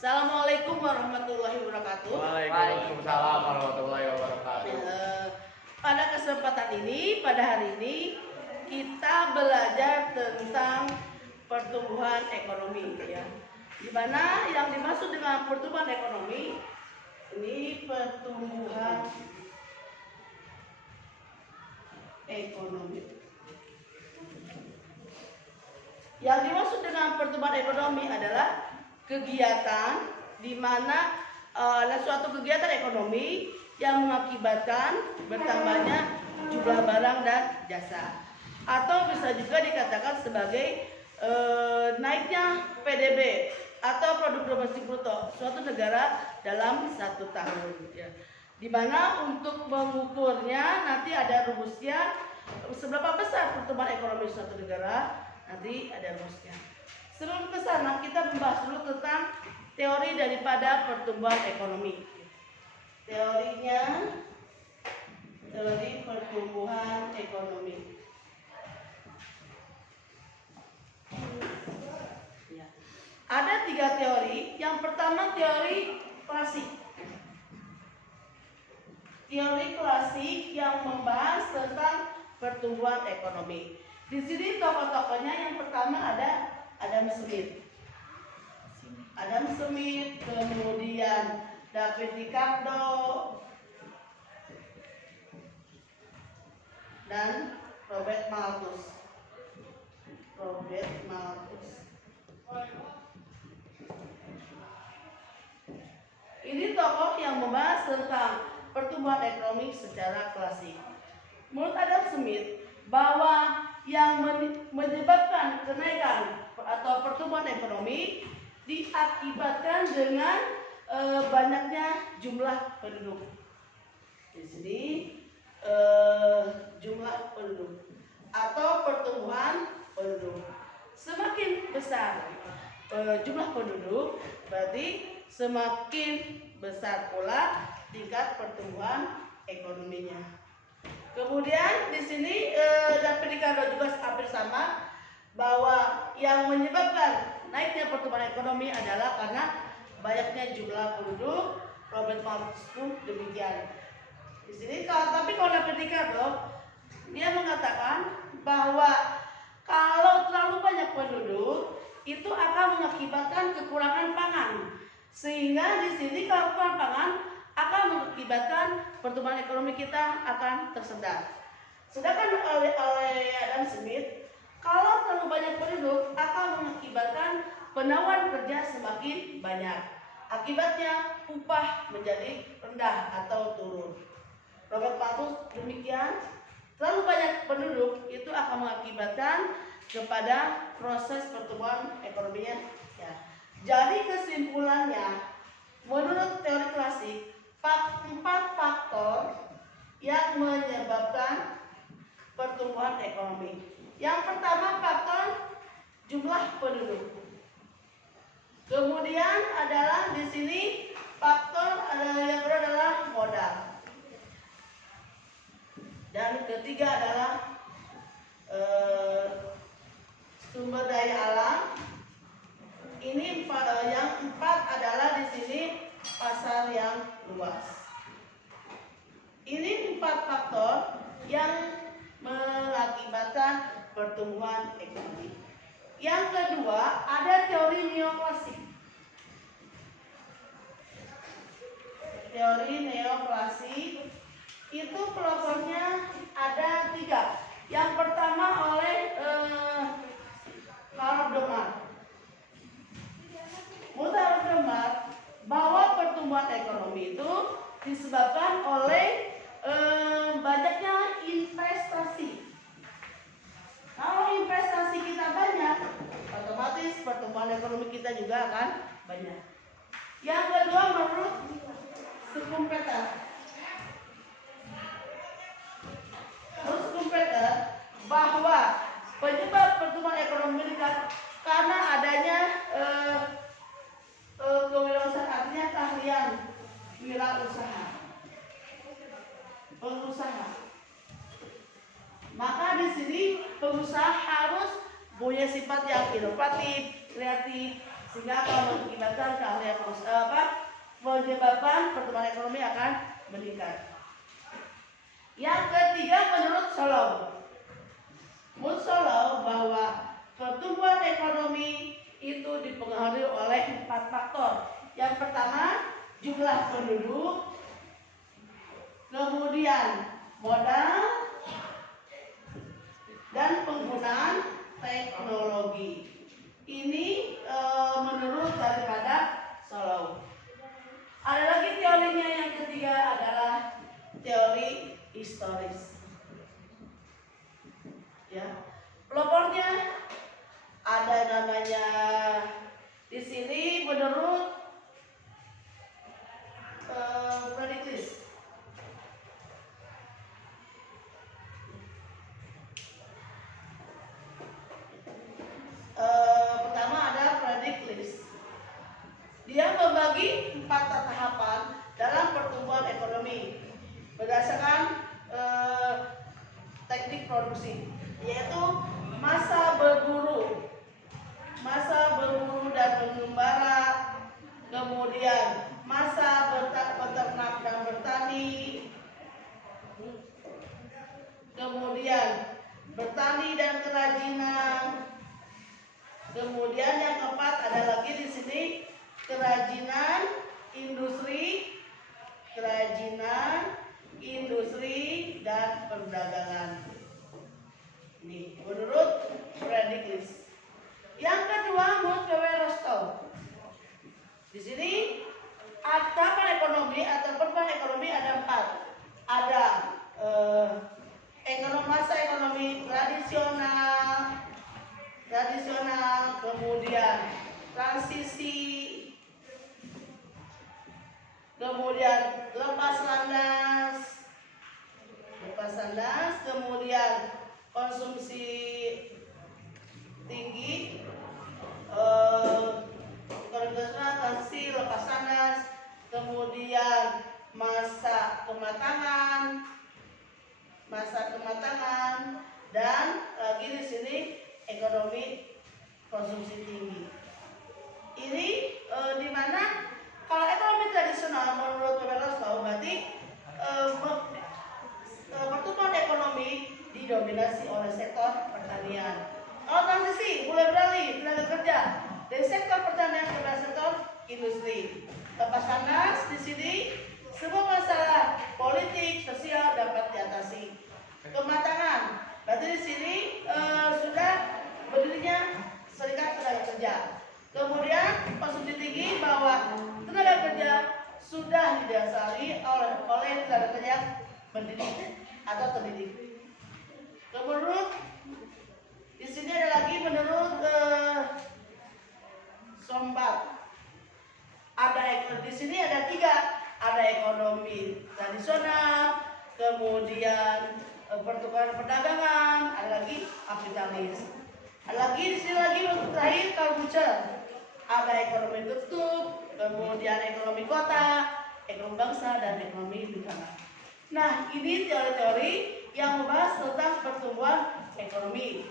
Assalamualaikum warahmatullahi wabarakatuh. Waalaikumsalam warahmatullahi wabarakatuh. Pada kesempatan ini, pada hari ini kita belajar tentang pertumbuhan ekonomi, ya. Di mana yang dimaksud dengan pertumbuhan ekonomi ini pertumbuhan ekonomi. Yang dimaksud dengan pertumbuhan ekonomi adalah kegiatan di mana suatu kegiatan ekonomi yang mengakibatkan bertambahnya jumlah barang dan jasa, atau bisa juga dikatakan sebagai naiknya PDB atau produk domestik bruto suatu negara dalam satu tahun, ya. Di mana untuk mengukurnya nanti ada rumusnya, seberapa besar pertumbuhan ekonomi suatu negara nanti ada rumusnya. Sebelum ke sana kita membahas dulu tentang teori daripada pertumbuhan ekonomi. Teorinya, teori pertumbuhan ekonomi. Ya. Ada 3 teori. Yang pertama teori klasik. Teori klasik yang membahas tentang pertumbuhan ekonomi. Di sini tokoh-tokohnya yang pertama ada Adam Smith, kemudian David Ricardo, dan Robert Malthus. Ini tokoh yang membahas tentang pertumbuhan ekonomi secara klasik. Menurut Adam Smith, bahwa yang menyebabkan kenaikan atau pertumbuhan ekonomi diakibatkan dengan banyaknya jumlah penduduk. Di sini jumlah penduduk atau pertumbuhan penduduk. Semakin besar jumlah penduduk, berarti semakin besar pula tingkat pertumbuhan ekonominya. Kemudian di sini David Ricardo juga hampir sama, bahwa yang menyebabkan naiknya pertumbuhan ekonomi adalah karena banyaknya jumlah penduduk. Robert Malthus pun demikian. Di sini tapi kalau David Ricardo dia mengatakan bahwa kalau terlalu banyak penduduk itu akan mengakibatkan kekurangan pangan, sehingga di sini kalau kekurangan pangan akan mengakibatkan pertumbuhan ekonomi kita akan tersendat. Sedangkan oleh Adam Smith, kalau terlalu banyak penduduk akan mengakibatkan penawaran kerja semakin banyak. Akibatnya upah menjadi rendah atau turun. Robert Malthus demikian, terlalu banyak penduduk itu akan mengakibatkan kepada proses pertumbuhan ekonominya. Ya. Jadi kesimpulannya, menurut teori klasik, 4 faktor yang menyebabkan pertumbuhan ekonomi. Yang pertama faktor jumlah penduduk. Kemudian adalah di sini faktor yang kedua adalah modal. Dan ketiga adalah sumber daya alam. Ini yang 4 adalah di sini pasar yang luas. Ini 4 faktor yang mengakibatkan pertumbuhan ekonomi. Yang kedua ada teori neoklasik. Teori neoklasik itu pelopornya ada 3. Yang pertama oleh Karl Demar. Menurut Karl Demar bahwa pertumbuhan ekonomi itu disebabkan oleh banyaknya investasi. Kalau investasi kita banyak, otomatis pertumbuhan ekonomi kita juga akan banyak. Yang kedua menurut Schumpeter. Menurut Schumpeter bahwa penyebab pertumbuhan ekonomi meningkat karena adanya kewirausahaan, artinya keahlian wirausaha, pengusaha. Maka di sini pengusaha harus punya sifat yang inovatif, kreatif, sehingga akan mengakibatkan keahlian menyebabkan pertumbuhan ekonomi akan meningkat. Yang ketiga, menurut Solow bahwa pertumbuhan ekonomi itu dipengaruhi oleh 4 faktor. Yang pertama, jumlah penduduk, kemudian modal, dan penggunaan teknologi. Ini menurut daripada Solow. Ada lagi teorinya yang ketiga adalah teori historis. Ya, pelopornya ada namanya di sini menurut Prediklis. Pertama ada Prediklis. Dia membagi 4 tahapan dalam pertumbuhan ekonomi berdasarkan teknik produksi, yaitu masa berburu dan mengembara, kemudian masa beternak dan bertani, kemudian bertani dan kerajinan, kemudian yang keempat ada lagi di sini kerajinan industri dan perdagangan. Ini menurut Prediklis. Yang kedua, Rostow. Di sini tahapan ekonomi atau pertumbuhan ekonomi ada 4. Ada masa ekonomi tradisional, kemudian transisi, kemudian lepas landas, kemudian konsumsi tinggi, transisi, lepas landas, kemudian masa kematangan, dan lagi di sini ekonomi konsumsi tinggi. Ini di mana kalau ekonomi tradisional menurut Rostow berarti pertumbuhan ekonomi didominasi oleh sektor pertanian. Kalau transisi mulai beralih tenaga kerja dari sektor pertanian ke sektor industri. Lepas panas di sini semua masalah politik, sosial dapat diatasi. Kematangan berarti di sini sudah berdirinya serikat tenaga kerja. Kemudian konsumsi tinggi bahwa tenaga kerja sudah didasari oleh tenaga kerja mendidik atau terdidik. Menurut di sini ada lagi menurut Sombat. Di sini ada 3, ada ekonomi tradisional, kemudian pertukaran perdagangan, ada lagi kapitalis. Ada lagi di sini lagi untuk terakhir Corbusier. Ada ekonomi tutup, kemudian ekonomi kota, ekonomi bangsa, dan ekonomi negara. Nah, ini teori-teori yang membahas tentang pertumbuhan ekonomi.